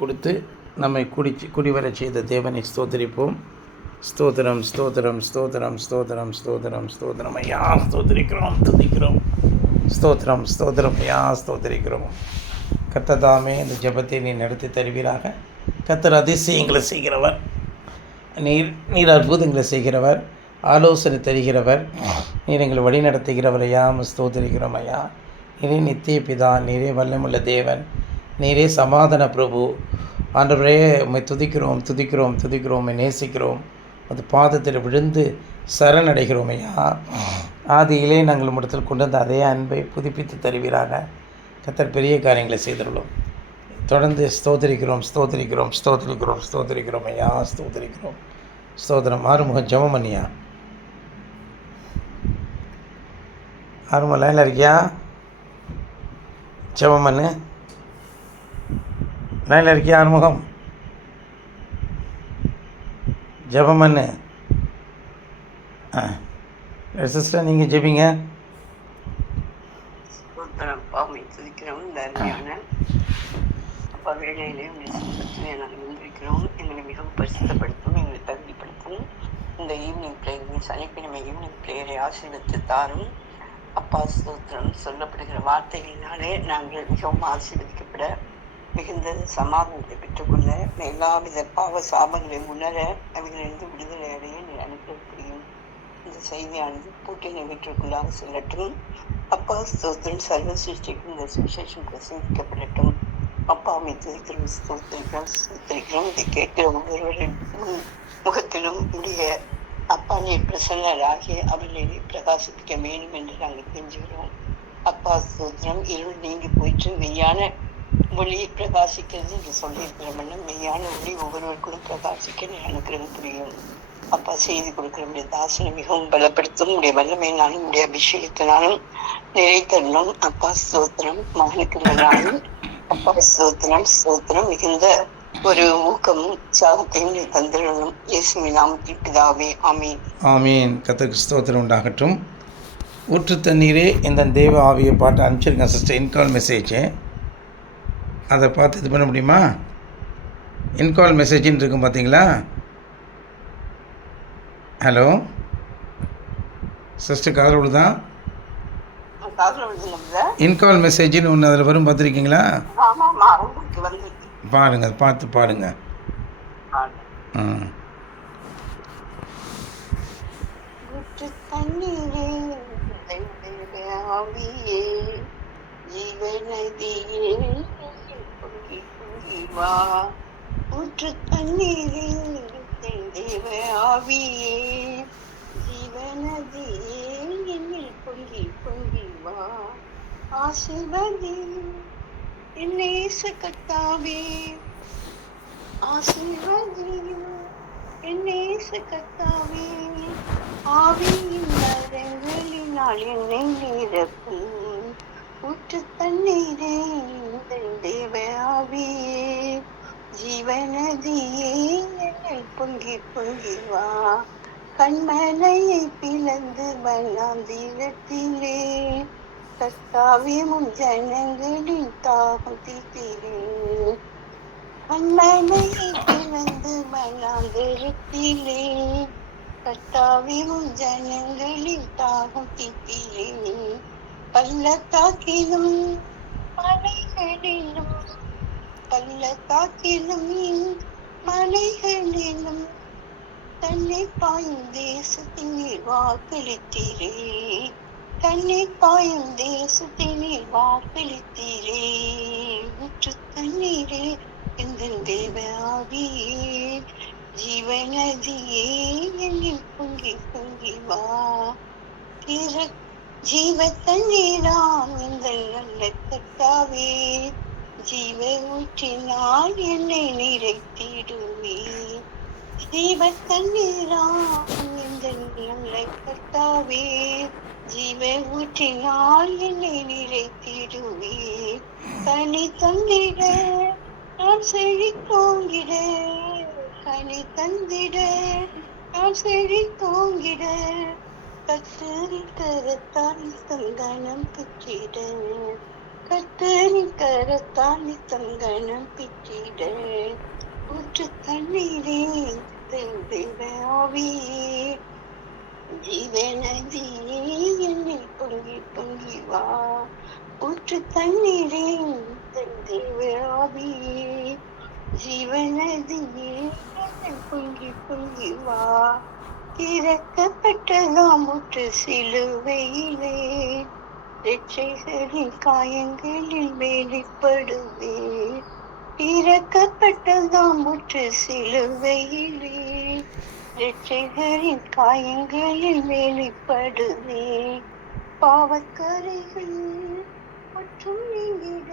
கொடுத்து நம்மை குடிவரச் செய்த தேவனை ஸ்தோத்திரிப்போம். ஸ்தோத்திரம் ஸ்தோத்திரம் ஸ்தோத்திரம் ஸ்தோத்திரம் ஸ்தோத்திரம் ஸ்தோத்திரம் ஐயா ஸ்தோத்திரிக்கிறோம், துதிக்கிறோம். ஸ்தோத்திரம் ஸ்தோத்திரம் ஐயா ஸ்தோத்திரிக்கிறோம். கர்த்ததாமே இந்த ஜெபத்தை நீ நடத்தி தருவீராக. கர்த்தர் அதிசயங்களை செய்கிறவர், நீர் அற்புதங்களை செய்கிறவர், ஆலோசனை தருகிறவர், நீர் எங்களை வழி நடத்துகிறவர் ஐயா. ஸ்தோத்திரிக்கிறோம் ஐயா. நீரே நித்திய பிதா, நீரே வல்லமுள்ள தேவன், நீரே சமாதான பிரபு. ஆண்டவரே உம்மை துதிக்கிறோம் துதிக்கிறோம் துதிக்கிறோம், நேசிக்கிறோம். அது பாதத்தில் விழுந்து சரணடைகிறோம் ஐயா. ஆதியிலே நாங்கள் இடத்தில் கொண்டு வந்த அதே அன்பை புதுப்பித்து தருவீராக. கர்த்தர் பெரிய காரியங்களை செய்துள்ளோம். தொடர்ந்து ஸ்தோத்திரிக்கிறோம் ஸ்தோத்திரிக்கிறோம் ஸ்தோத்திரிக்கிறோம் ஸ்தோத்திரிக்கிறோம் ஐயா ஸ்தோத்திரிக்கிறோம். ஸ்தோத்திரம். ஆறுமுகம் ஜெபம் பண்ணியா? ஆறுமுகம் லைனில் இருக்கியா? ஜெபம் பண்ணு. லைனில் இருக்கியா ஆறுமுகம்? ஜெபம் பண்ணு. சிஸ்டர் நீங்கள் ஜெபிங்க. அப்பா வேலையிலேயும் நாங்கள் வந்திருக்கிறோம். எங்களை மிகவும் பரிசுத்தப்படுத்தும், எங்களை தகுதிப்படுத்தும். இந்த ஈவினிங் பிளேயர், சனிக்கிழமை ஈவினிங் பிளேயரை ஆசீர்வதித்து தாரும். அப்பா ஸ்தோத்திரம். சொல்லப்படுகிற வார்த்தைகளினாலே நாங்கள் மிகவும் ஆசீர்வதிக்கப்பட, மிகுந்த சமாதானத்தை பெற்றுக்கொள்ள, எல்லாவித பாவ சாபங்களை உணர, அவைகளிலிருந்து விடுதலை அடைய நீர் அனுப்ப முடியும். இந்த செய்தியானது பூட்டினை வீட்டிற்குள்ளாக செல்லட்டும். அப்பா ஸ்தோத்திரம். சர்வ சிருஷ்டிக்கும் இந்த சுவிசேஷம் பிரசங்கிக்கப்படட்டும். அப்பாவை துதிக்கிறோம் ஸ்தோத்திரிக்கிறோம் ஸ்தோத்திரிக்கிறோம். இதை கேட்கிற ஒவ்வொருவரின் முகத்திலும் உடைய அப்பா நீர் பிரசன்னராகி அவர்களை பிரகாசிக்க வேண்டும் என்று நாங்கள் தெரிஞ்சுக்கிறோம். அப்பா ஸ்தோத்திரம். இருள் நீங்கி போயிட்டு மெய்யான ஒளி பிரகாசிக்கிறது என்று சொல்லியிருக்கிறோம்னா, மெய்யான ஒளி ஒவ்வொருவருக்கும் பிரகாசிக்க நீர் அனுக்கிரகம் புரியும். அப்பா செய்தி கொடுக்கிற தாசனை மிகவும் பலப்படுத்தும். உடைய வல்லமையினாலும் உடைய அபிஷேகத்தினாலும் நிறைத்தரணும். அப்பா ஸ்தோத்திரம். மகனுக்கு நாளும் அப்பா ஸ்தோத்திரம் ஸ்தோத்திரம். மிகுந்த ஒரு ஊக்கமும் உற்சாகத்தையும் தந்திரணும். இயேசுவின் நாமத்தில் பிதாவே, ஆமீன் ஆமீன். கர்த்தருக்கு ஸ்தோத்திரம் உண்டாகட்டும். ஊற்று தண்ணீரே இந்த தேவ ஆவியை பாட்டு அனுப்பிச்சிருக்கேன் சிஸ்டர். இன்கால் மெசேஜ் அதை பார்த்து இது பண்ண முடியுமா? இன்கால் மெசேஜின்னு இருக்கும் பார்த்தீங்களா? ஹலோ சிஸ்டர், காதல் விழுதான்? இன்கால் மெசேஜின்னு ஒன்று அதில் வரும், பார்த்துருக்கீங்களா? பாருங்க, பார்த்து பாருங்க. ஊற்று தண்ணீரில் தேவ ஆவியே, ஜீவநதியே என்னில் பொங்கி பொங்கி வா. ஆசீர்வதி என்னை கர்த்தாவே, ஆசீர்வதி என்னை கர்த்தாவே. ஆவியின் மரங்களினால் என்னை நிரப்பும். ஊற்று தண்ணீரே தேவ ஆவியே, ஜீவநதியே என்னில் பொங்கி பொங்கி வா. கண்மலையை பிளந்து வண்ணாந்திரத்திலே, கர்த்தாவே உம் ஜனங்களின் தாகம் தீர்த்தீரே. கண்மலையை பிளந்து வண்ணாந்திரத்திலே, கர்த்தாவே உம் ஜனங்களின் தாகம் தீர்த்தீரே. பள்ளத்தாக்கிலும் மலைகளிலும், பள்ளத்தாக்கிலும் மலைகளிலும் தண்ணீர் பாயும் தேசத்தின் நீர் வாக்களித்தீரே. தண்ணீர் பாயும் தேசத்தின் நீர் வாக்களித்தீரே. ஊற்று தண்ணீரே எங்கள் தேவ ஆவியே, ஜீவநதியே என்னில் பொங்கி பொங்கி வா. ஜீவ தண்ணீராம் எங்கள் நல்ல கர்த்தாவே, ஜீவ ஊற்றினால் என்னை நிறைத்திடுவே. ஜீவ தண்ணீராம் எங்கள் நல்ல கர்த்தாவே, ஜீவ ஊற்றினால் என்னை நிறைத்திடுவே. கனி தந்திட நான் செழித்தோங்கிட, கனி தந்திட நான் செழித்தோங்கிட, கத்தரின் கரத்தால் சந்தானம் பெற்றிட. கத்தரின் கரத்தால் தங்கனம் பிற்றிட ஊற்று தண்ணீரே தெய்வ ஆவியே ஜீவனதியே என்னில் பொங்கி பொங்கி வா ஊற்று தண்ணீரே தெய்வ ஆவியே ஜீவனதியே என்னில் பொங்கி பொங்கி வா திறக்கப்பட்டதாம் ஊற்று சிலுவையிலே இரட்சகரின் காயங்களில் வெளிப்படுவேன் திறக்கப்பட்டதாம் ஊற்று சிலுவையிலே இரட்சகரின் காயங்களில் வெளிப்படுவேன் பாவக்கரைகள் மற்றும் நீங்கிட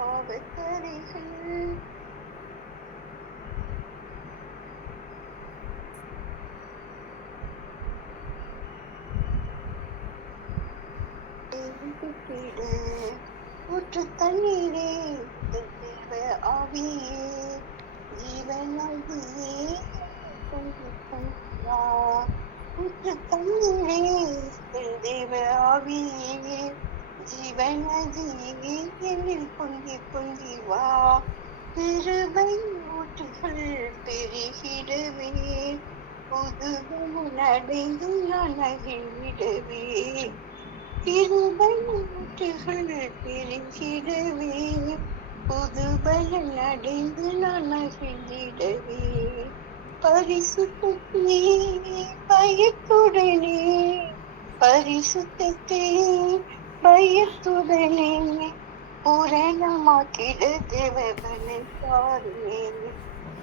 பாவக்கரைகள் ஊற்று தண்ணீரே தெய்வ ஆவியே ஜீவனதியே பொங்கி பொங்கி வா ஊற்று தண்ணீரே தெய்வ ஆவியே ஜீவனதியே என்னில் பொங்கி பொங்கி வா கிருபை ஊற்றுகள் பெருகிடவே புதுவன் அடைந்து நான் மகிழ்விடவே கிருபை ஊற்றுகள் பெருகிடவே புது பலன் அடைந்து நான் மகிழ்ந்திடவே பரிசுத்தத்தை பயத்துடனே பரிசுத்தத்தை பயத்துடனே பூரணமாக்கிட தேவபலன் தாருமே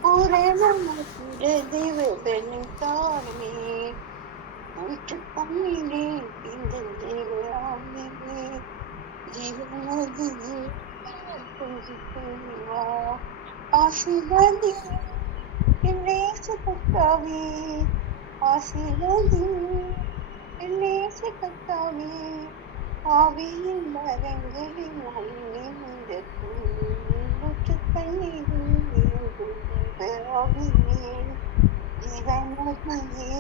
பூரணமாக்கிட தேவபலன் தாருமே ஊற்று தண்ணீரே இந்த தேவ ஆவியே ஜீவனதியே பொங்கி பொங்கி வா ஆசீர்வாதி கர்த்தாவே ஆசீர்வாதி கர்த்தாவே ஆவியின் மரங்களில் இந்த ஊற்று தண்ணீரே ஆவியே ஜீவனதியே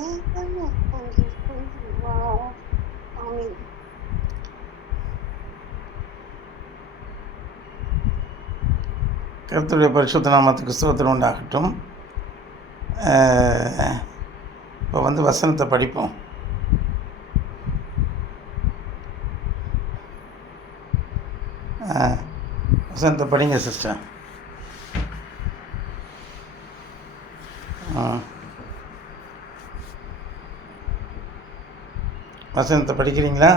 பொங்கி பொங்கி வா ஆமென். கர்த்தருடைய பரிசுத்த நாமத்துக்கு ஸ்தோத்திரம் உண்டாகட்டும். இப்போ வசனத்தை படிப்போம். வசனத்தை படிங்க சிஸ்டர். வசனத்தை படிக்கிறீங்களா?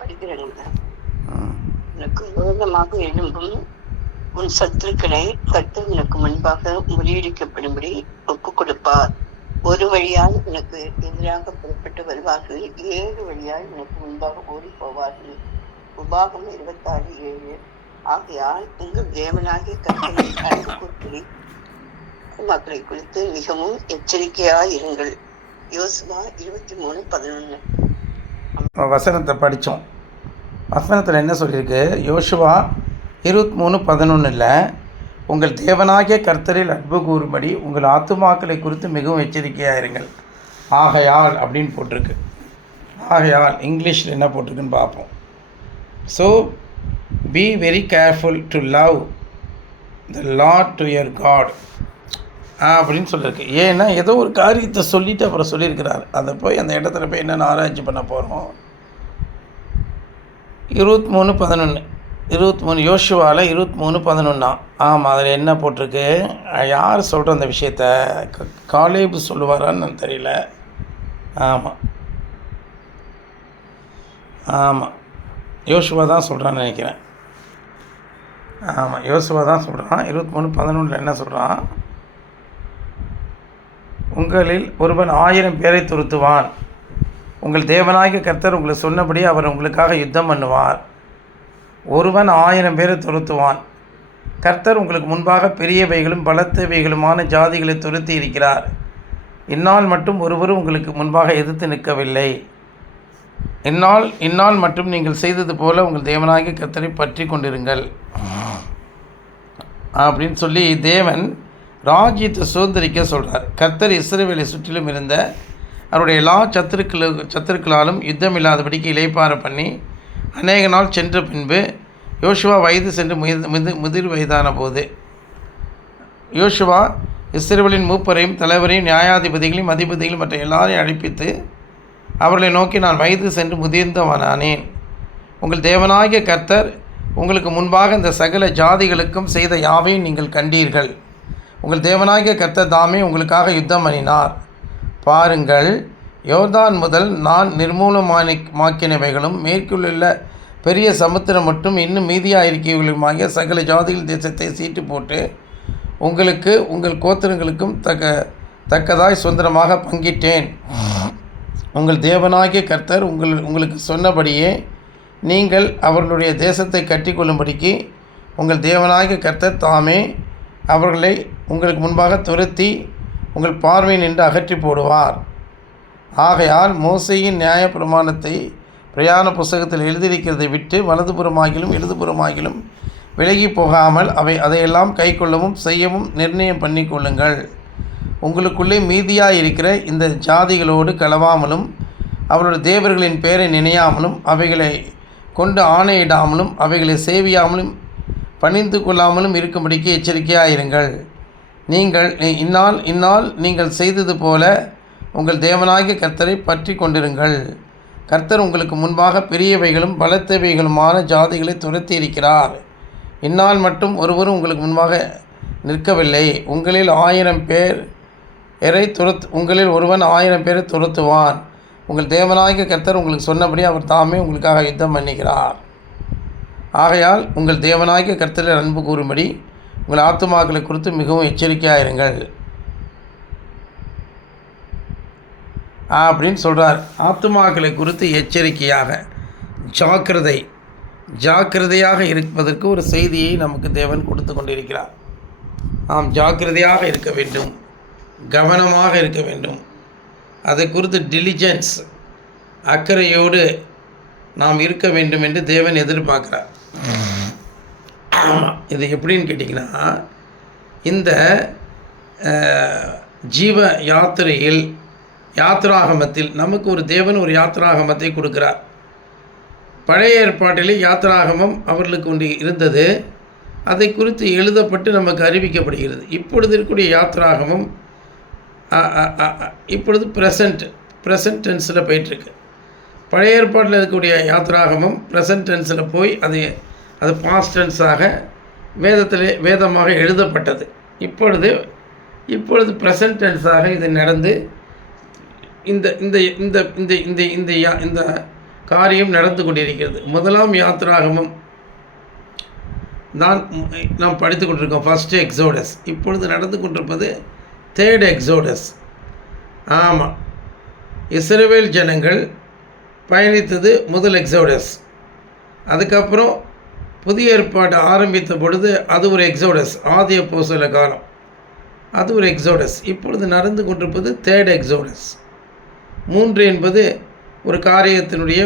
படிக்கிறேங்க. உனக்கு விரோதமாக எழும்பும் உன் சத்துருக்களை கர்த்தர் உனக்கு முன்பாக முறியடிக்கப்படும்படி ஒப்புக் கொடுப்பார். ஒரு வழியால் உனக்கு எதிராக புறப்பட்டு வருவார்கள், 7 வழியால் உனக்கு முன்பாக ஓடி போவார்கள். உபாகம் 26:7. ஆகையால் உங்கள் தேவனாகிய கர்த்தரை அன்பு கூர்ந்து மக்களை குறித்து மிகவும் எச்சரிக்கையாயிருங்கள். யோசுவா 23:11. வசனத்தை படித்தோம். வசனத்தில் என்ன சொல்லியிருக்கு? யோசுவா 23:11 உங்கள் தேவனாகிய கர்த்தரில் அன்பு கூறும்படி உங்கள் ஆத்துமாக்களை குறித்து மிகவும் எச்சரிக்கையாக இருங்கள். ஆகையால் அப்படின்னு போட்டிருக்கு. ஆகையால் இங்கிலீஷில் என்ன போட்டிருக்குன்னு பார்ப்போம். So be very careful to love the lord to your god அப்படின்னு சொல்லியிருக்கு. ஏன்னா ஏதோ ஒரு காரியத்தை சொல்லிவிட்டு அப்புறம் சொல்லியிருக்கிறார். அதை போய் அந்த இடத்துல போய் என்னென்ன ஆராய்ச்சி பண்ண போகிறோம். 23:11 யோசுவாவில் 23:11. ஆமாம், அதில் என்ன போட்டிருக்கு? யார் சொல்கிற அந்த விஷயத்த? காலேபு சொல்லுவாரான்னு தெரியல. ஆமாம் யோசுவா தான் சொல்கிறான்னு நினைக்கிறேன். யோசுவா தான் சொல்கிறான். 23:11 என்ன சொல்கிறான்? உங்களில் ஒருவன் 1000 பேரை துரத்துவான். உங்கள் தேவனாகிய கர்த்தர் உங்களுக்கு சொன்னபடி அவர் உங்களுக்காக யுத்தம் பண்ணுவார். ஒருவன் 1000 பேரை துரத்துவான். கர்த்தர் உங்களுக்கு முன்பாக பெரியவைகளும் பலத்தவைகளுமான ஜாதிகளை துரத்தி இருக்கிறார். இந்நாள் மட்டும் ஒருவரும் உங்களுக்கு முன்பாக எதிர்த்து நிற்கவில்லை. இந்நாள் மட்டும் நீங்கள் செய்தது போல உங்கள் தேவனாகிய கர்த்தரை பற்றி கொண்டிருங்கள் அப்படின்னு சொல்லி தேவன் ராஜ்யத்தை சுதந்திரிக்க சொல்கிறார். கர்த்தர் இஸ்ரவேலை சுற்றிலும் இருந்த அவருடைய எல்லா சத்துருக்களாலும் யுத்தம் இல்லாதபடிக்கு இளைப்பாற பண்ணி அநேக நாள் சென்ற பின்பு யோசுவா வயது சென்று முதிர் வயதான போது யோசுவா இஸ்ரவேலின் மூப்பரையும் தலைவரையும் நியாயாதிபதிகளையும் அதிபதிகளையும் மற்ற எல்லாரையும் அழைப்பித்து அவர்களை நோக்கி, நான் வயது சென்று முதிர்ந்தவனானேன். உங்கள் தேவனாகிய கர்த்தர் உங்களுக்கு முன்பாக இந்த சகல ஜாதிகளுக்கும் செய்த யாவையும் நீங்கள் கண்டீர்கள். உங்கள் தேவனாகிய கர்த்தர் தாமே உங்களுக்காக யுத்தம் பண்ணினார். பாருங்கள், யோர்தான் முதல் நான் நிர்மூலமாக்கினவைகளும் மேற்குள்ள பெரிய சமுத்திரம் மட்டும் இன்னும் மீதியாயிருக்கிறவர்களுமாகிய சகல ஜாதிகள் தேசத்தை சீட்டு போட்டு உங்களுக்கு உங்கள் கோத்திரங்களுக்கும் தக்கதாய் சுதந்திரமாக பங்கிட்டேன். உங்கள் தேவனாகிய கர்த்தர் உங்களுக்கு சொன்னபடியே நீங்கள் அவர்களுடைய தேசத்தை கட்டி கொள்ளும்படிக்கு உங்கள் தேவனாகிய கர்த்தர் தாமே அவர்களை உங்களுக்கு முன்பாக துரத்தி உங்கள் பார்வை நின்று அகற்றி போடுவார். ஆகையால் மோசேயின் நியாயப்பிரமாணத்தை பிரயாண புஸ்தகத்தில் எழுதியிருக்கிறதை விட்டு வலதுபுறமாகிலும் இடதுபுறமாகிலும் விலகி போகாமல் அதையெல்லாம் கைக்கொள்ளவும் செய்யவும் நிர்ணயம் பண்ணி கொள்ளுங்கள். உங்களுக்குள்ளே மீதியாயிருக்கிற இந்த ஜாதிகளோடு கலவாமலும் அவருடைய தேவர்களின் பெயரை நினையாமலும் அவைகளை கொண்டு ஆணையிடாமலும் அவைகளை சேவியாமலும் பணிந்து கொள்ளாமலும் இருக்கும்படிக்கு எச்சரிக்கையாயிருங்கள். நீங்கள் இந்நாள் நீங்கள் செய்தது போல உங்கள் தேவனாகிய கர்த்தரை பற்றி கொண்டிருங்கள். கர்த்தர் உங்களுக்கு முன்பாக பெரியவைகளும் பலத்தவைகளுமான ஜாதிகளை துரத்தி இருக்கிறார். இந்நாள் மட்டும் ஒருவரும் உங்களுக்கு முன்பாக நிற்கவில்லை. உங்களில் ஒருவன் 1000 பேரை துரத்துவான். உங்கள் தேவனாகிய கர்த்தர் உங்களுக்கு சொன்னபடி அவர் தாமே உங்களுக்காக யுத்தம் பண்ணுகிறார். ஆகையால் உங்கள் தேவனாகிய கர்த்தரில் அன்பு கூறும்படி உங்கள் ஆத்துமாக்களை குறித்து மிகவும் எச்சரிக்கையாயிருங்கள் அப்படின்னு சொல்கிறார். ஆத்துமாக்களை குறித்து எச்சரிக்கையாக ஜாக்கிரதையாக இருப்பதற்கு ஒரு செய்தியை நமக்கு தேவன் கொடுத்து கொண்டிருக்கிறார். நாம் ஜாக்கிரதையாக இருக்க வேண்டும், கவனமாக இருக்க வேண்டும். அதை குறித்து டிலிஜென்ஸ், அக்கறையோடு நாம் இருக்க வேண்டும் என்று தேவன் எதிர்பார்க்கிறார். இது எப்படின்னு கேட்டிங்கன்னா, இந்த ஜீவ யாத்திராகமத்தில் நமக்கு ஒரு தேவன் ஒரு யாத்திராகமத்தை கொடுக்கிறார். பழைய ஏற்பாட்டிலே யாத்திராகமம் அவர்களுக்கு ஒன்று இருந்தது. அதை குறித்து எழுதப்பட்டு நமக்கு அறிவிக்கப்படுகிறது. இப்பொழுது இருக்கக்கூடிய யாத்திராகமம் இப்பொழுது ப்ரெசன்ட் டென்ஸில் போயிட்டுருக்கு. பழைய ஏற்பாட்டில் இருக்கக்கூடிய யாத்திராகமம் ப்ரெசன்ட் டென்ஸில் போய் அது பாஸ்ட் டென்ஸாக வேதமாக எழுதப்பட்டது. இப்பொழுது ப்ரெசன்ட் டென்ஸாக இது நடந்து இந்த காரியம் நடந்து கொண்டிருக்கிறது. முதலாம் யாத்திராகமம் தான் நாம் படித்து கொண்டிருக்கோம், ஃபஸ்ட்டு எக்ஸோடஸ். இப்பொழுது நடந்து கொண்டிருப்பது தேர்ட் எக்ஸோடஸ். ஆமாம், இஸ்ரவேல் ஜனங்கள் பயணித்தது முதல் எக்ஸோடஸ். அதுக்கப்புறம் புதிய ஏற்பாடு ஆரம்பித்த பொழுது அது ஒரு எக்ஸோடஸ், ஆதி அப்போஸ்தல காலம், அது ஒரு எக்ஸோடஸ். இப்பொழுது நடந்து கொண்டிருப்பது தேர்ட் எக்ஸோடஸ். 3 என்பது ஒரு காரியத்தினுடைய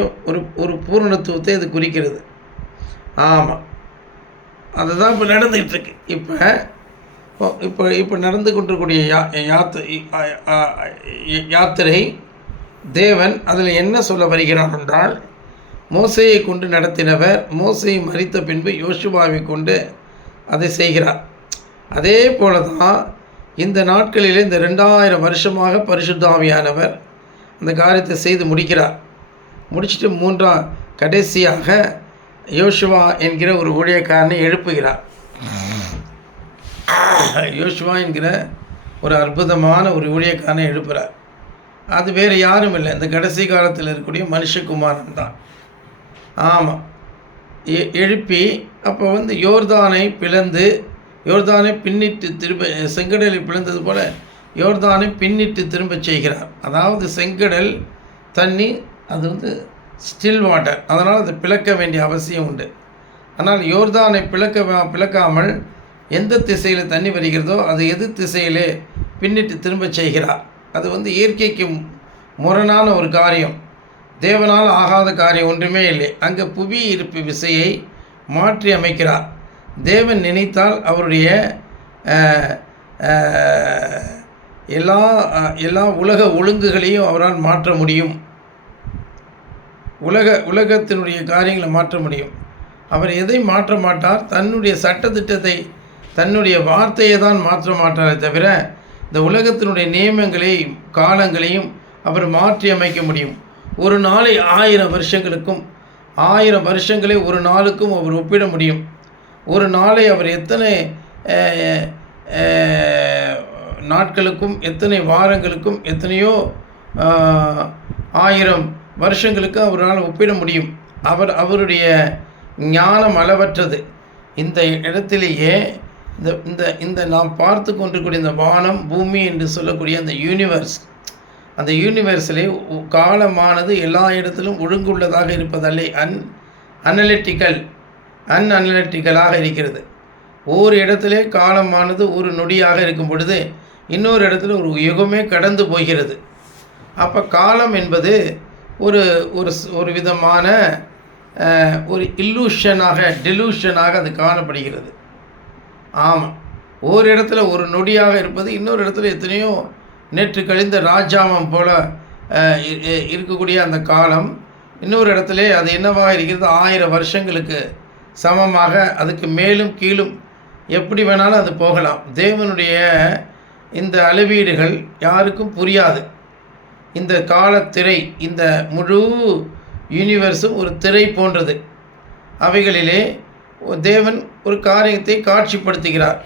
ஒரு பூரணத்துவத்தை அது குறிக்கிறது. ஆமாம், அதுதான் இப்போ நடந்துகிட்ருக்கு. இப்போ நடந்து கொண்டிருக்கூடிய யாத்திரை தேவன் அதில் என்ன சொல்ல வருகிறார் என்றால், மோசேயை கொண்டு நடத்தினவர் மோசேயை மரித்த பின்பு யோசுவாவை கொண்டு அதை செய்கிறார். அதே போல தான் இந்த நாட்களில் இந்த 2000 வருஷமாக பரிசுத்த ஆவியானவர் அந்த காரியத்தை செய்து முடிக்கிறார். முடிச்சுட்டு கடைசியாக யோசுவா என்கிற ஒரு ஊழியக்காரனை எழுப்புகிறார். யோசுவா என்கிற ஒரு அற்புதமான ஒரு ஊழியக்காரனை எழுப்புகிறார். அது வேறு யாரும் இல்லை, இந்த கடைசி காலத்தில் இருக்கக்கூடிய மனுஷகுமாரன் தான். ஆமாம், எழுப்பி அப்போ யோர்தானை பின்னிட்டு திரும்ப, செங்கடலை பிளந்தது போல் யோர்தானை பின்னிட்டு திரும்ப செய்கிறார். அதாவது செங்கடல் தண்ணி அது ஸ்டில் வாட்டர், அதனால் அது பிளக்க வேண்டிய அவசியம் உண்டு. ஆனால் யோர்தானை பிளக்காமல் எந்த திசையில் தண்ணி வருகிறதோ அது எதிர் திசையிலே பின்னிட்டு திரும்ப செய்கிறார். அது இயற்கைக்கு முரணான ஒரு காரியம், தேவனால் ஆகாத காரியம் ஒன்றுமே இல்லை. அங்கே புவி ஈர்ப்பு விசையை மாற்றி அமைக்கிறார். தேவன் நினைத்தால் அவருடைய எல்லா உலக ஒழுங்குகளையும் அவரால் மாற்ற முடியும். உலகத்தினுடைய காரியங்களை மாற்ற முடியும். அவர் எதை மாற்ற மாட்டார்? தன்னுடைய சட்டத்திட்டத்தை, தன்னுடைய வார்த்தையை தான் மாற்ற மாட்டாரே தவிர இந்த உலகத்தினுடைய நியமங்களையும் காலங்களையும் அவர் மாற்றி அமைக்க முடியும். ஒரு நாளை 1000 வருஷங்களுக்கும் 1000 வருஷங்களை ஒரு நாளுக்கும் அவர் ஒப்பிட முடியும். ஒரு நாளை அவர் எத்தனை நாட்களுக்கும் எத்தனை வாரங்களுக்கும் எத்தனையோ 1000 வருஷங்களுக்கு அவரால் ஒப்பிட முடியும். அவருடைய ஞானம் அளவற்றது. இந்த இடத்திலேயே இந்த நாம் பார்த்து கொண்டிருக்கூடிய இந்த வானம் பூமி என்று சொல்லக்கூடிய அந்த யூனிவர்ஸிலே காலமானது எல்லா இடத்திலும் ஒழுங்குள்ளதாக இருப்பதல்ல, அன்அனலிட்டிக்கலாக இருக்கிறது. ஒரு இடத்துல காலமானது ஒரு நொடியாக இருக்கும் பொழுது இன்னொரு இடத்துல ஒரு யுகமே கடந்து போகிறது. அப்போ காலம் என்பது ஒரு விதமான ஒரு டெலூஷனாக அது காணப்படுகிறது. ஆமாம், ஒரு இடத்துல ஒரு நொடியாக இருப்பது இன்னொரு இடத்துல எத்தனையோ நேற்று கழிந்த ராஜாமம் போல இருக்கக்கூடிய அந்த காலம் இன்னொரு இடத்துல அது என்னவாக இருக்கிறது? 1000 வருஷங்களுக்கு சமமாக, அதுக்கு மேலும் கீழும் எப்படி வேணாலும் அது போகலாம். தேவனுடைய இந்த அளவீடுகள் யாருக்கும் புரியாது. இந்த காலத்திரை, இந்த முழு யூனிவர்ஸும் ஒரு திரை போன்றது. அவைகளிலே தேவன் ஒரு காரியத்தை காட்சிப்படுத்துகிறார்.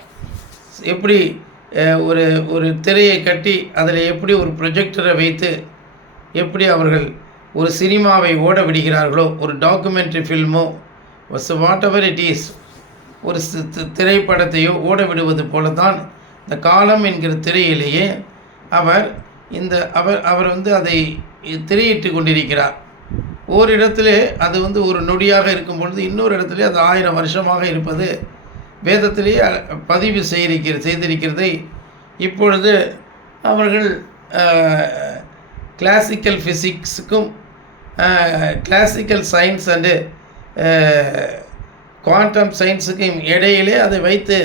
எப்படி ஒரு திரையை கட்டி அதில் எப்படி ஒரு ப்ரொஜெக்டரை வைத்து எப்படி அவர்கள் ஒரு சினிமாவை ஓட விடுகிறார்களோ, ஒரு டாக்குமெண்ட்ரி ஃபில்மோ, வாட் எவர் இட் இஸ், ஒரு திரைப்படத்தையோ ஓட விடுவது போல தான் இந்த காலம் என்கிற திரையிலேயே அவர் அதை திரையிட்டு கொண்டிருக்கிறார். ஓரிடத்துல அது ஒரு நொடியாக இருக்கும் பொழுது இன்னொரு இடத்துல அது 1000 வருஷமாக இருப்பது வேதத்திலேயே பதிவு செய்திருக்கிறதை இப்பொழுது அவர்கள் கிளாசிக்கல் ஃபிசிக்ஸுக்கும் கிளாசிக்கல் சயின்ஸ் அண்டு குவாண்டம் சயின்ஸுக்கும் இடையிலே அதை வைத்து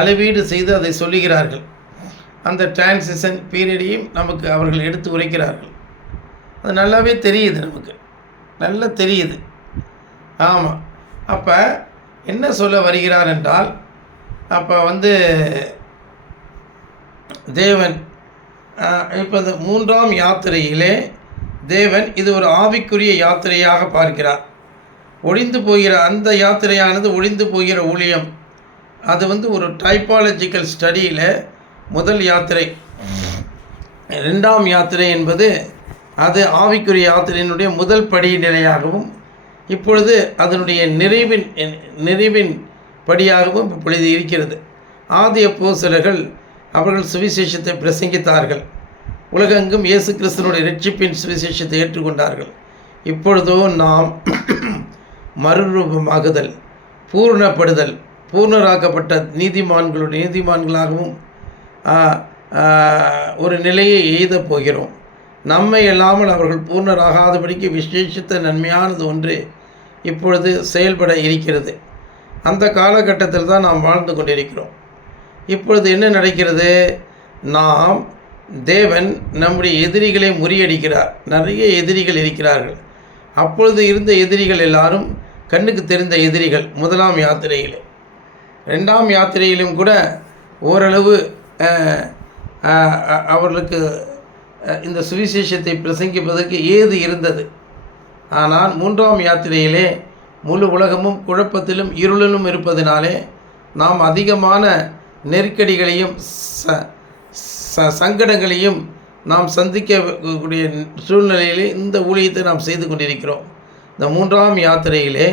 அளவீடு செய்து அதை சொல்லுகிறார்கள். அந்த டிரான்சிஷன் பீரியடையும் நமக்கு அவர்கள் எடுத்து உரைக்கிறார்கள். அது நல்லாவே தெரியுது, நமக்கு நல்லா தெரியுது. ஆமாம், அப்போ என்ன சொல்ல வருகிறார் என்றால், அப்போ தேவன் இப்போ இந்த 3ஆம் யாத்திரையிலே தேவன் இது ஒரு ஆவிக்குரிய யாத்திரையாக பார்க்கிறார். ஒழிந்து போகிற அந்த யாத்திரையானது ஒழிந்து போகிற ஊழியம், அது ஒரு டைப்பாலஜிக்கல் ஸ்டடியில் முதல் யாத்திரை. 2ஆம் யாத்திரை என்பது அது ஆவிக்குரிய யாத்திரையினுடைய முதல் படிநிலையாகவும் இப்பொழுது அதனுடைய நிறைவின் படியாகவும் இப்பொழுது இருக்கிறது. ஆதி அப்போஸ்தலர்கள் அவர்கள் சுவிசேஷத்தை பிரசங்கித்தார்கள். உலகெங்கும் இயேசு கிறிஸ்துவினுடைய இரட்சிப்பின் சுவிசேஷத்தை ஏற்றுக்கொண்டார்கள். இப்பொழுதோ நாம் மறுரூபமாகுதல், பூர்ணப்படுதல், பூர்ணராக்கப்பட்ட நீதிமான்களாகவும் ஒரு நிலையை எய்தப் போகிறோம். நம்மை இல்லாமல் அவர்கள் பூர்ணராகாதபடிக்கு விசேஷித்த நன்மையானது ஒன்று இப்பொழுது செயல்பட இருக்கிறது. அந்த காலகட்டத்தில் தான் நாம் வாழ்ந்து கொண்டிருக்கிறோம். இப்பொழுது என்ன நடக்கிறது? தேவன் நம்முடைய எதிரிகளை முறியடிக்கிறார். நிறைய எதிரிகள் இருக்கிறார்கள். அப்பொழுது இருந்த எதிரிகள் எல்லாரும் கண்ணுக்கு தெரிந்த எதிரிகள் 1ஆம் யாத்திரையில். 2ஆம் யாத்திரையிலும் கூட ஓரளவு அவர்களுக்கு இந்த சுவிசேஷத்தை பிரசங்கிப்பதற்கு ஏது இருந்தது. ஆனால் 3ஆம் யாத்திரையிலே முழு உலகமும் குழப்பத்திலும் இருளிலும் இருப்பதினாலே நாம் அதிகமான நெருக்கடிகளையும் சங்கடங்களையும் நாம் சந்திக்கக்கூடிய சூழ்நிலையிலே இந்த ஊழியத்தை நாம் செய்து கொண்டிருக்கிறோம். இந்த 3ஆம் யாத்திரையிலே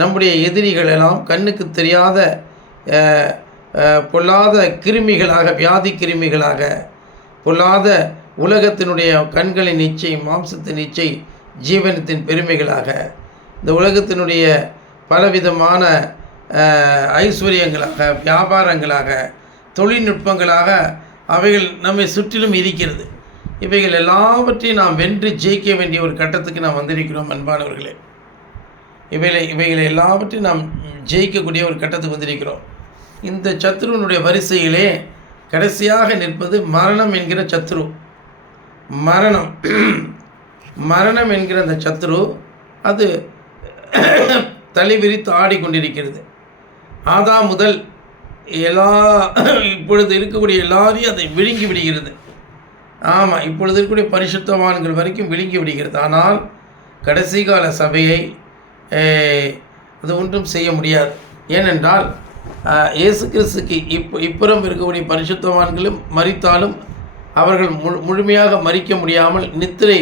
நம்முடைய எதிரிகள் எல்லாம் கண்ணுக்கு தெரியாத பொல்லாத கிருமிகளாக, வியாதி கிருமிகளாக, பொல்லாத உலகத்தினுடைய கண்களின் இச்சை, மாம்சத்தின் இச்சை, ஜீவனத்தின் பெருமைகளாக, இந்த உலகத்தினுடைய பலவிதமான ஐஸ்வர்யங்களாக, வியாபாரங்களாக, தொழில்நுட்பங்களாக அவைகள் நம்மை சுற்றிலும் இருக்கிறது. இவைகள் எல்லாவற்றையும் நாம் வென்று ஜெயிக்க வேண்டிய ஒரு கட்டத்துக்கு நாம் வந்திருக்கிறோம் அன்பானவர்களே. இவைகளை எல்லாவற்றையும் நாம் ஜெயிக்கக்கூடிய ஒரு கட்டத்துக்கு வந்திருக்கிறோம். இந்த சத்ருவனுடைய வரிசையிலே கடைசியாக நிற்பது மரணம் என்கிற சத்ரு. மரணம் என்கிற அந்த சத்ரு அது தலைவிரித்து ஆடிக்கொண்டிருக்கிறது. ஆதாம் முதல் இப்பொழுது இருக்கக்கூடிய எல்லாரையும் அதை விழுங்கி விடுகிறது. ஆமாம், இப்பொழுது இருக்கக்கூடிய பரிசுத்தவான்கள் வரைக்கும் விழுங்கி விடுகிறது. ஆனால் கடைசி கால சபையை அது ஒன்றும் செய்ய முடியாது. ஏனென்றால் இயேசு கிறிஸ்துக்கு இப்புறம் இருக்கக்கூடிய பரிசுத்தவான்களும் மரித்தாலும் அவர்கள் முழுமையாக மரிக்க முடியாமல் நித்திரை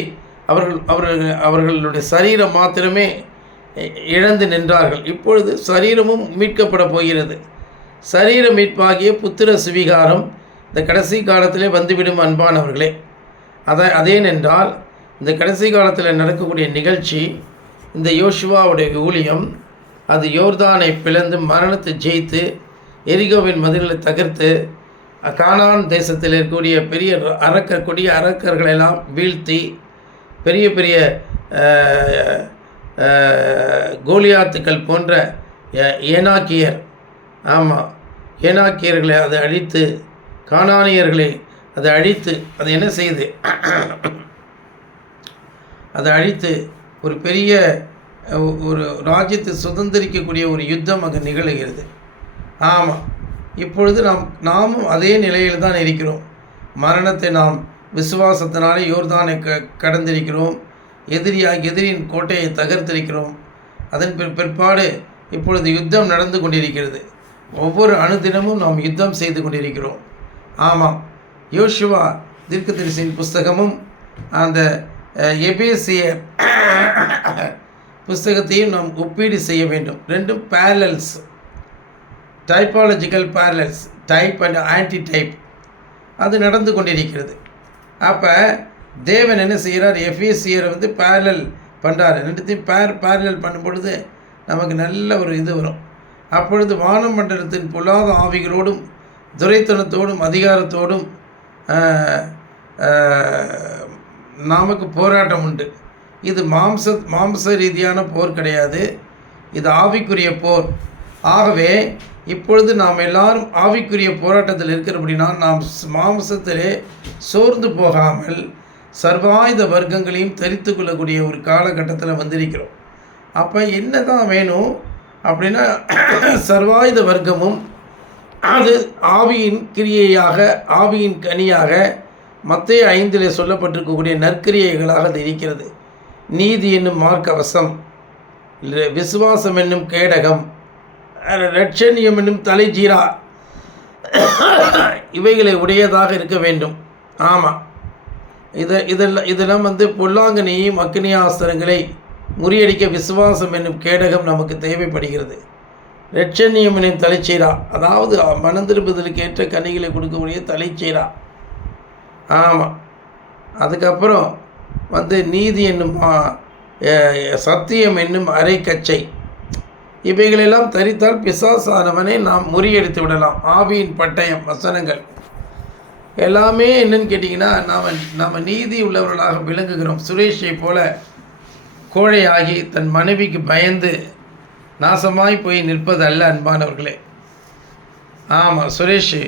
அவர்களுடைய சரீரம் மாத்திரமே இழந்து நின்றார்கள். இப்பொழுது சரீரமும் மீட்கப்பட போகிறது. சரீர மீட்பாகிய புத்திர சுவிகாரம் இந்த கடைசி காலத்திலே வந்துவிடும் அன்பானவர்களே. அதேனென்றால் இந்த கடைசி காலத்தில் நடக்கக்கூடிய நிகழ்ச்சி, இந்த யோசுவாவுடைய ஊழியம், அது யோர்தானை பிளந்து மரணத்தை ஜெயித்து எரிகோவின் மதில்களை தகர்த்து கானான் தேசத்தில் இருக்கக்கூடிய பெரிய கொடிய அரக்கர்களெல்லாம் வீழ்த்தி பெரிய பெரிய கோலியாத்துக்கள் போன்ற ஏனாக்கியர், ஆமாம், ஏனாக்கியர்களை அதை அழித்து, கானானியர்களை அதை அழித்து, அது என்ன செய்யுது, அதை அழித்து ஒரு பெரிய ஒரு ராஜ்யத்தை சுதந்திரிக்கக்கூடிய ஒரு யுத்தம் அங்கே நிகழ்கிறது. ஆமாம், இப்பொழுது நாமும் அதே நிலையில் தான் இருக்கிறோம். மரணத்தை நாம் விசுவாசத்தினாலே யோர்தானை கடந்திருக்கிறோம். எதிரியின் கோட்டையை தகர்த்திருக்கிறோம். அதன் பிற்பாடு இப்பொழுது யுத்தம் நடந்து கொண்டிருக்கிறது. ஒவ்வொரு அணுதினமும் நாம் யுத்தம் செய்து கொண்டிருக்கிறோம். ஆமாம், யோசுவா தீர்க்கதரிசியின் புஸ்தகமும் அந்த எபேசியர் புஸ்தகத்தையும் நாம் ஒப்பீடு செய்ய வேண்டும். ரெண்டும் parallels, typological parallels, type and anti type, அது நடந்து கொண்டிருக்கிறது. அப்போ தேவன் என்ன செய்கிறார், எபேசியரை பேரலல் பண்ணுறாரு. ரெண்டுத்தையும் பேரலல் பண்ணும் பொழுது நமக்கு நல்ல ஒரு இது வரும். அப்பொழுது வானமண்டலத்தின் பொல்லாத ஆவிகளோடும் துரைத்தனத்தோடும் அதிகாரத்தோடும் நமக்கு போராட்டம் உண்டு. இது மாம்ச ரீதியான போர் கிடையாது, இது ஆவிக்குரிய போர். ஆகவே இப்பொழுது நாம் எல்லாரும் ஆவிக்குரிய போராட்டத்தில் இருக்கிறபடினா நாம் மாம்சத்திலே சோர்ந்து போகாமல் சர்வாயுத வர்க்கங்களையும் தரித்து கொள்ளக்கூடிய ஒரு காலகட்டத்தில் வந்திருக்கிறோம். அப்போ என்ன தான் வேணும் அப்படின்னா, சர்வாயுத வர்க்கமும் அது ஆவியின் கிரியையாக, ஆவியின் கனியாக மத்தேயு 5 சொல்லப்பட்டிருக்கக்கூடிய நற்கிரியைகளாக அது இருக்கிறது. நீதி என்னும் மார்க்கவசம், விசுவாசம் என்னும் கேடகம், இரட்சணியம் என்னும் தலைஜீரா, இவைகளை உடையதாக இருக்க வேண்டும். ஆமாம், இதெல்லாம் பொல்லாங்கனையும் அக்னியாஸ்திரங்களை முறியடிக்க விசுவாசம் என்னும் கேடகம் நமக்கு தேவைப்படுகிறது. இரட்சணியம் என்னும் தலைச்சீரா, அதாவது மனந்திருப்பதற்கு ஏற்ற கனிகளை கொடுக்கக்கூடிய தலைச்சீரா. ஆமாம், அதுக்கப்புறம் நீதி என்னும் சத்தியம் என்னும் அரைக்கச்சை, இவைகளெல்லாம் தரித்தால் பிசாசானவனை நாம் முறியடித்து விடலாம். ஆவியின் பட்டயம் வசனங்கள் எல்லாமே என்னன்னு கேட்டிங்கன்னா, நாம் நீதி உள்ளவர்களாக விளங்குகிறோம். சுரேஷை போல கோழையாகி தன் மனைவிக்கு பயந்து நாசமாய் போய் நிற்பது அல்ல அன்பானவர்களே. ஆமாம், சுரேஷ்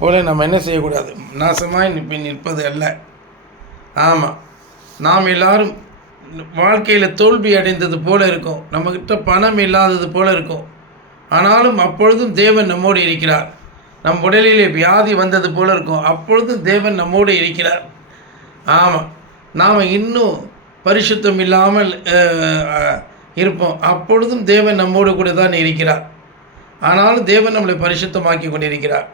போல நம்ம என்ன செய்யக்கூடாது, நாசமாய் நிற்பது அல்ல. ஆமாம், நாம் எல்லாரும் வாழ்க்கையில் தோல்வி அடைந்தது போல இருக்கும், நம்மக்கிட்ட பணம் இல்லாதது போல இருக்கும். ஆனாலும் அப்பொழுதும் தேவன் நம்மோடு இருக்கிறார். நம் உடலிலே வியாதி வந்தது போல இருக்கும், அப்பொழுதும் தேவன் நம்மோடு இருக்கிறார். ஆமாம், நாம் இன்னும் பரிசுத்தம் இல்லாமல் இருப்போம், அப்பொழுதும் தேவன் நம்மோடு கூட தான் இருக்கிறார். ஆனாலும் தேவன் நம்மளை பரிசுத்தமாக்கி கொண்டிருக்கிறார்.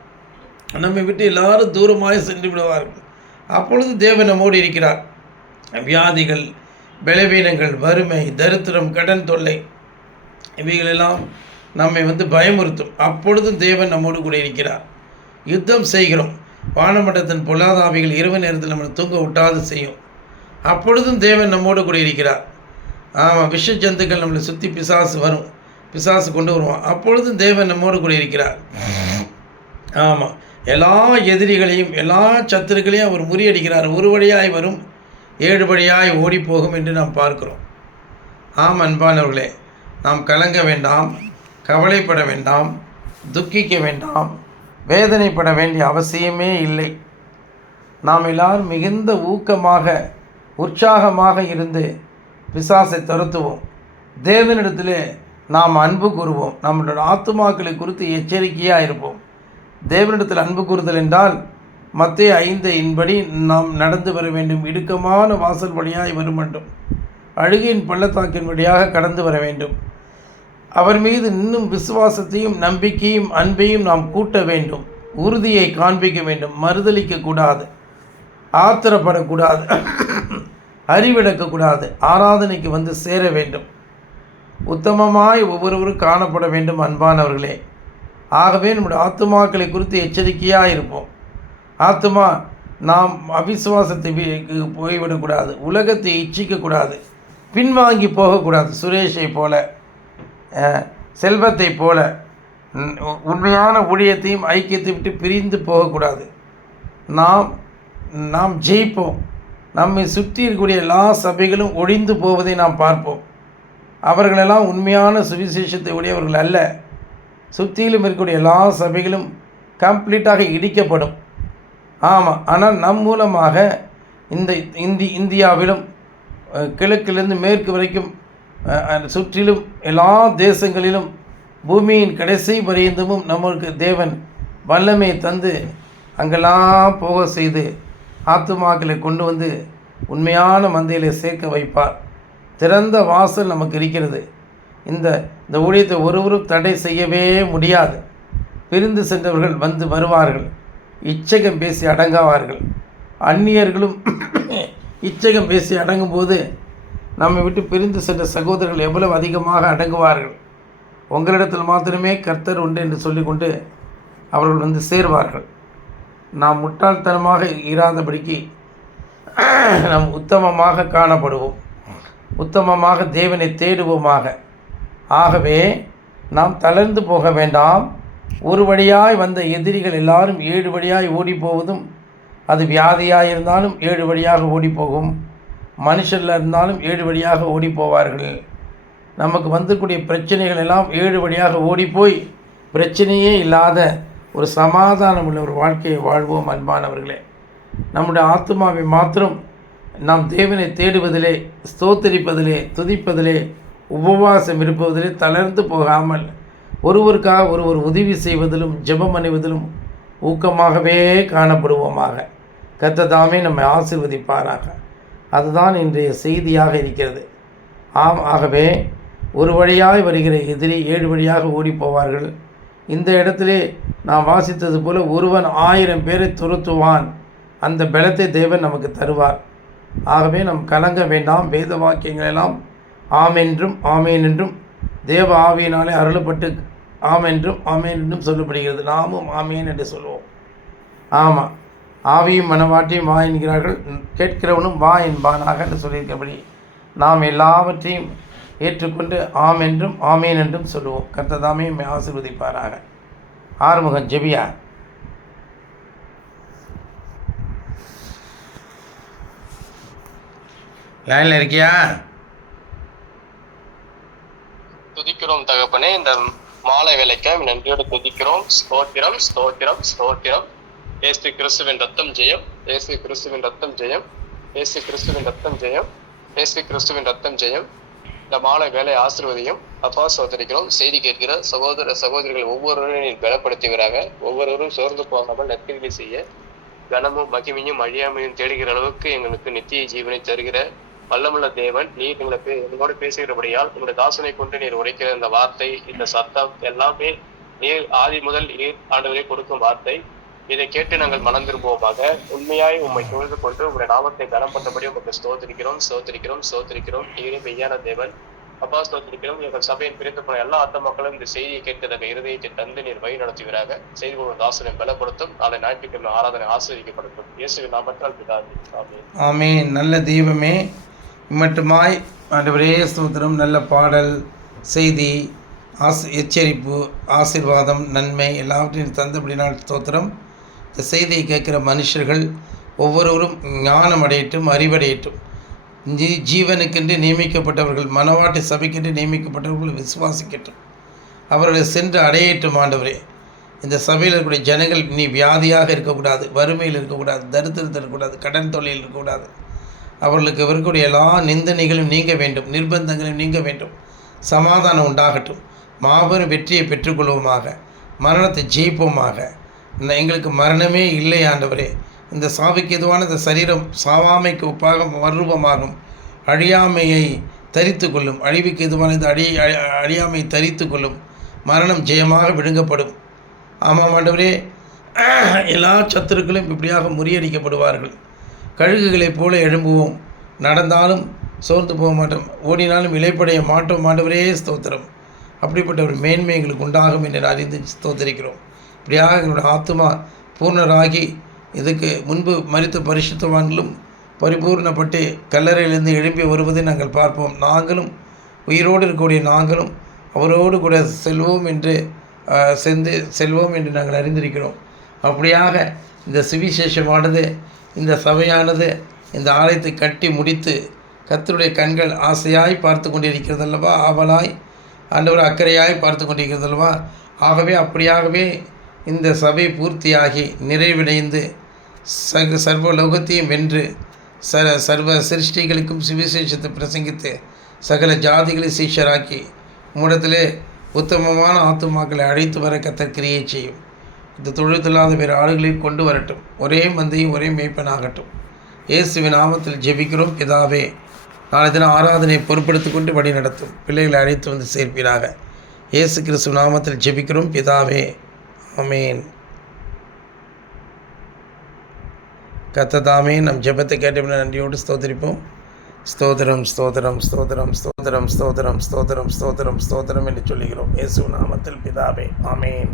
நம்மை விட்டு எல்லாரும் தூரமாக சென்று விடுவார்கள், அப்பொழுது தேவன் நம்மோடு இருக்கிறார். வியாதிகள், பலவீனங்கள், வறுமை, தரித்திரம், கடன் தொல்லை, இவைகளெல்லாம் நம்மை பயமுறுத்தும், அப்பொழுதும் தேவன் நம்மோடு கூட இருக்கிறார். யுத்தம் செய்கிறோம், வானமண்டலத்தின் பொல்லாதாவிகள் இரவு நேரத்தில் நம்மளை தூங்க விட்டாது செய்யும், அப்பொழுதும் தேவன் நம்மோடு கூட இருக்கிறார். ஆமாம், விஷ ஜந்துக்கள் நம்மளை சுற்றி பிசாசு கொண்டு வருவான், அப்பொழுதும் தேவன் நம்மோடு கூட இருக்கிறார். ஆமாம், எல்லா எதிரிகளையும் எல்லா சத்துருக்களையும் அவர் முறியடிக்கிறார். ஒரு வழியாய் வரும், 7 வழியாய் ஓடிப்போகும் என்று நாம் பார்க்கிறோம். ஆம் அன்பானவர்களே, நாம் கலங்க வேண்டாம், கவலைப்பட வேண்டாம், துக்கிக்க வேண்டாம், வேதனைப்பட வேண்டிய அவசியமே இல்லை. நாம் எல்லாரும் மிகுந்த ஊக்கமாக உற்சாகமாக இருந்து பிசாசை துரத்துவோம். தேவனிடத்தில் நாம் அன்பு கூறுவோம். நம்மளோட ஆத்துமாக்களை குறித்து எச்சரிக்கையாக இருப்போம். தேவனிடத்தில் அன்பு கூறுதல் என்றால் மத்தேயு 5:8 நாம் நடந்து வர வேண்டும். இடுக்கமான வாசல் வழியாய் வர வேண்டும். அழுகையின் பள்ளத்தாக்கின் வழியாக கடந்து வர வேண்டும். அவர் மீது இன்னும் விசுவாசத்தையும் நம்பிக்கையும் அன்பையும் நாம் கூட்ட வேண்டும். உறுதியை காண்பிக்க வேண்டும். மறுதளிக்கக்கூடாது, ஆத்திரப்படக்கூடாது, அறிவிடக்கக்கூடாது. ஆராதனைக்கு வந்து சேர வேண்டும். உத்தமமாய் ஒவ்வொருவரும் காணப்பட வேண்டும். அன்பானவர்களே, ஆகவே நம்முடைய ஆத்துமாக்களை குறித்து எச்சரிக்கையாக இருப்போம். ஆத்துமா நாம் அவிசுவாசத்தை போய்விடக்கூடாது, உலகத்தை இச்சிக்கக்கூடாது, பின்வாங்கி போகக்கூடாது. சுரேஷை போல, செல்வத்தை போல உண்மையான ஊழியத்தையும் ஐக்கியத்தை விட்டு பிரிந்து போகக்கூடாது. நாம் ஜெயிப்போம். நம்மை சுற்றி இருக்கக்கூடிய எல்லா சபைகளும் ஒழிந்து போவதை நாம் பார்ப்போம். அவர்களெல்லாம் உண்மையான சுவிசேஷத்தை உடையவர்கள் அல்ல. சுற்றிலும் இருக்கக்கூடிய எல்லா சபைகளும் கம்ப்ளீட்டாக இடிக்கப்படும். ஆமாம், ஆனால் நம் மூலமாக இந்தியாவிலும் கிழக்கிலிருந்து மேற்கு வரைக்கும் சுற்றிலும் எல்லா தேசங்களிலும் பூமியின் கடைசி பரியந்தமும் நம்மளுக்கு தேவன் வல்லமை தந்து அங்கெல்லாம் போக செய்து ஆத்துமாக்களை கொண்டு வந்து உண்மையான மந்தையிலே சேர்க்க வைப்பார். திறந்த வாசல் நமக்கு இருக்கிறது. இந்த ஊழியத்தை ஒருவரும் தடை செய்யவே முடியாது. பிரிந்து சென்றவர்கள் வந்து வருவார்கள். இச்சகம் பேசி அடங்குவார்கள். அந்நியர்களும் இச்சகம் பேசி அடங்கும்போது நம்மை விட்டு பிரிந்து சென்ற சகோதரர்கள் எவ்வளவு அதிகமாக அடங்குவார்கள். உங்களிடத்தில் மாத்திரமே கர்த்தர் உண்டு என்று சொல்லிக்கொண்டு அவர்கள் வந்து சேர்வார்கள். நாம் முட்டாள்தனமாக இராதபடிக்கு நாம் உத்தமமாக காணப்படுவோம். உத்தமமாக தேவனை தேடுவோமாக. ஆகவே நாம் தளர்ந்து போக வேண்டாம். ஒரு வழியாய் வந்த எதிரிகள் எல்லாரும் 7 வழியாய் ஓடி போவதும், அது வியாதியாக இருந்தாலும் 7 வழியாக ஓடி போகும். மனுஷரில் இருந்தாலும் 7 வழியாக ஓடி போவார்கள். நமக்கு வந்துக்கூடிய பிரச்சனைகள் எல்லாம் 7 வழியாக ஓடிப்போய் பிரச்சனையே இல்லாத ஒரு சமாதானம் உள்ள ஒரு வாழ்க்கையை வாழ்வோம். அன்பானவர்களே, நம்முடைய ஆத்துமாவை மாத்திரம் நாம் தேவனை தேடுவதிலே, ஸ்தோத்தரிப்பதிலே, துதிப்பதிலே, உபவாசம் இருப்பதிலே தளர்ந்து போகாமல் ஒருவருக்காக ஒருவர் உதவி செய்வதிலும் ஜெபம் அணிவதிலும் ஊக்கமாகவே காணப்படுவோமாக. கர்த்தர் தாமே நம்மை ஆசீர்வதிப்பாராக. அதுதான் இன்றைய செய்தியாக இருக்கிறது. ஆகவே ஒரு வழியாய் வருகிற எதிரி 7 வழியாக ஓடி போவார்கள். இந்த இடத்திலே நாம் வாசித்தது போல ஒருவன் 1000 பேரை துரத்துவான். அந்த பலத்தை தேவன் நமக்கு தருவார். ஆகவே நாம் கலங்க வேண்டாம். வேத வாக்கியங்களெல்லாம் ஆமென்றும் ஆமேன் என்றும் தேவ ஆவியினாலே அருளப்பட்டு ஆமென்றும் ஆமேன் என்றும் சொல்லப்படுகிறது. நாமும் ஆமேன் என்று சொல்லுவோம். ஆமாம், ஆவியும் மனவாட்டியும் வா என்கிறார்கள், கேட்கிறவனும் வா என்பானாக என்று சொல்லியிருக்கபடி நாம் எல்லாவற்றையும் ஏற்றுக்கொண்டு ஆம் என்றும் ஆமேன் என்றும் சொல்லுவோம். கர்த்தர் தாமே ஆசீர்வதிப்பாராக. ஆறுமுகம் ஜெபியா. லைனில் இருக்கியா? துதிக்கிறோம் தகப்பனே, இந்த மாலை வேலைக்காக நன்றியோடு துதிக்கிறோம். ஸ்தோத்திரம் ஸ்தோத்திரம் ஸ்தோத்திரம். இயேசு கிறிஸ்துவின் ரத்தம் ஜெயம், இயேசு கிறிஸ்துவின் ரத்தம் ஜெயம், இயேசு கிறிஸ்துவின் ரத்தம் ஜெயம், இயேசு கிறிஸ்துவின் ரத்தம் ஜெயம். இந்த மாலை வேலை ஆசீர்வதியும். அப்பா சோதரிக்கிறோம். செய்தி கேட்கிற சகோதர சகோதரிகள் ஒவ்வொருவரையும் பலப்படுத்துகிறாங்க. ஒவ்வொருவரும் சோர்ந்து போகாமல் நற்கிரியை செய்ய கனமும் மகிமையும் அழியாமையும் தேடுகிற அளவுக்கு எங்களுக்கு நித்திய ஜீவனை தருகிற வல்லமுள்ள தேவன், நீர் எங்களுக்கு எங்களோடு பேசுகிறபடியால் உங்களுடைய தாசனை கொண்டு நீர் உரைக்கிற இந்த வார்த்தை, இந்த சத்தம் எல்லாமே நீர் ஆதி முதல் நீர் ஆண்டவரை கொடுக்கும் வார்த்தை. இதை கேட்டு நாங்கள் மனம் திரும்புவோமாக. உண்மையாய் உண்மை தொழுது கொண்டு உங்களுடைய நாமத்தை கனம் பண்ணபடி உங்களுக்கு ஸ்தோத்திரிக்கிறோம் ஸ்தோத்திரிக்கிறோம் ஸ்தோத்திரிக்கிறோம். நீரே மெய்யான தேவன். அப்பா ஸ்தோத்திரிக்கிறோம். எங்கள் சபையின் பிரிந்து போன எல்லா ஆத்த மக்களும் இந்த செய்தியை கேட்கிறத இருதயத்தை தந்து நீர் வழி நடத்துகிறாங்க. செய்தி உங்கள் தாசனை பலப்படுத்தும். நாளை ஞாயிற்றுக்கிழமை ஆராதனை ஆசீர்வதிக்கப்படுத்தும். இயேசுவின் நாமத்தால் பிதாவே. ஆமென். நல்ல தெய்வமே, இம்மட்டுமாய் ஆண்டவரே ஸ்தோத்திரம். நல்ல பாடல், செய்தி, எச்சரிப்பு, ஆசீர்வாதம், நன்மை எல்லாவற்றையும் தந்தபடினால் ஸ்தோத்திரம். இந்த செய்தியை கேட்குற மனுஷர்கள் ஒவ்வொருவரும் ஞானம் அடையட்டும், அறிவடையட்டும். ஜீவனுக்கென்று நியமிக்கப்பட்டவர்கள், மனவாட்டி சபைக்கென்று நியமிக்கப்பட்டவர்கள் விசுவாசிக்கட்டும். அவர்களை சென்று அடையட்டும். ஆண்டவரே, இந்த சபையில் இருக்கக்கூடிய ஜனங்கள் நீ வியாதியாக இருக்கக்கூடாது, வறுமையில் இருக்கக்கூடாது, தரித்திரத்தில் இருக்கக்கூடாது, கடன் தொல்லையில் இருக்கக்கூடாது. அவர்களுக்கு இருக்கக்கூடிய எல்லா நிந்தனைகளும் நீங்க வேண்டும், நிர்பந்தங்களும் நீங்க வேண்டும், சமாதானம் உண்டாகட்டும். மாபெரும் வெற்றியை பெற்றுக்கொள்வோமாக. மரணத்தை ஜெயிப்போமாக. எங்களுக்கு மரணமே இல்லை ஆண்டவரே. இந்த சாவுக்கு எதுவான இந்த சரீரம் சாவாமைக்கு ஒப்பாக மறுரூபமாகும். அழியாமையை தரித்து கொள்ளும். அழிவுக்கு எதுவான இந்த அழியாமையை தரித்து கொள்ளும். மரணம் ஜெயமாக விழுங்கப்படும். ஆமாம் ஆண்டவரே, எல்லா சத்துருக்களும் இப்படியாக முறியடிக்கப்படுவார்கள். கழுகுகளைப் போல எழும்புவோம். நடந்தாலும் சோர்ந்து போக மாட்டோம், ஓடினாலும் இளைப்படைய மாட்டோம். ஆண்டவரே ஸ்தோத்திரம். அப்படிப்பட்ட ஒரு மேன்மை எங்களுக்கு உண்டாகும் என்று அறிந்து ஸ்தோத்திரிக்கிறோம். இப்படியாக எங்களுடைய ஆத்துமா பூர்ணராகி இதுக்கு முன்பு மரித்த பரிசுத்தவான்களும் பரிபூர்ணப்பட்டு கல்லறையிலிருந்து எழும்பி வருவதை நாங்கள் பார்ப்போம். நாங்களும் உயிரோடு இருக்கக்கூடிய நாங்களும் அவரோடு கூட செல்வோம் என்று நாங்கள் அறிந்திருக்கிறோம். அப்படியாக இந்த சுவிசேஷமானது, இந்த சபையானது இந்த ஆலயத்தை கட்டி முடித்து கர்த்தருடைய கண்கள் ஆசையாய் பார்த்து கொண்டிருக்கிறதல்லவா, ஆவலாய் ஆண்டவர் அக்கறையாய் பார்த்து கொண்டிருக்கிறதல்லவா. ஆகவே அப்படியாகவே இந்த சபை பூர்த்தியாகி நிறைவடைந்து சர்வ லோகத்தையும் வென்று சர்வ சிருஷ்டிகளுக்கும் சுவிசேஷத்தை பிரசங்கித்து சகல ஜாதிகளை சீஷராக்கி உம்மிடத்திலே உத்தமமான ஆத்துமாக்களை அழைத்து வர கர்த்தர் கிரியை செய்யும். இந்த தொழுத்தில்லாத வேறு ஆளுகளையும் கொண்டு வரட்டும். ஒரே மந்தையும் ஒரே மேய்ப்பனாகட்டும். இயேசுவின் நாமத்தில் ஜெபிக்கிறோம் பிதாவே. நாளை தினம் ஆராதனை பொறுப்படுத்தி கொண்டு வழி நடத்தும். பிள்ளைகளை அழைத்து வந்து சேர்ப்பீராக. இயேசு கிறிஸ்து நாமத்தில் ஜெபிக்கிறோம் பிதாவே. ஆமேன். கர்த்தர் நம் ஜெபத்தை கேட்டபின் நன்றியோடு ஸ்தோத்திரிப்போம். ஸ்தோத்திரம் ஸ்தோத்திரம் ஸ்தோத்திரம் ஸ்தோத்திரம் ஸ்தோத்திரம் ஸ்தோத்திரம் ஸ்தோத்திரம் ஸ்தோத்திரம் என்று சொல்லுகிறோம். இயேசு நாமத்தில் பிதாவே. ஆமேன்.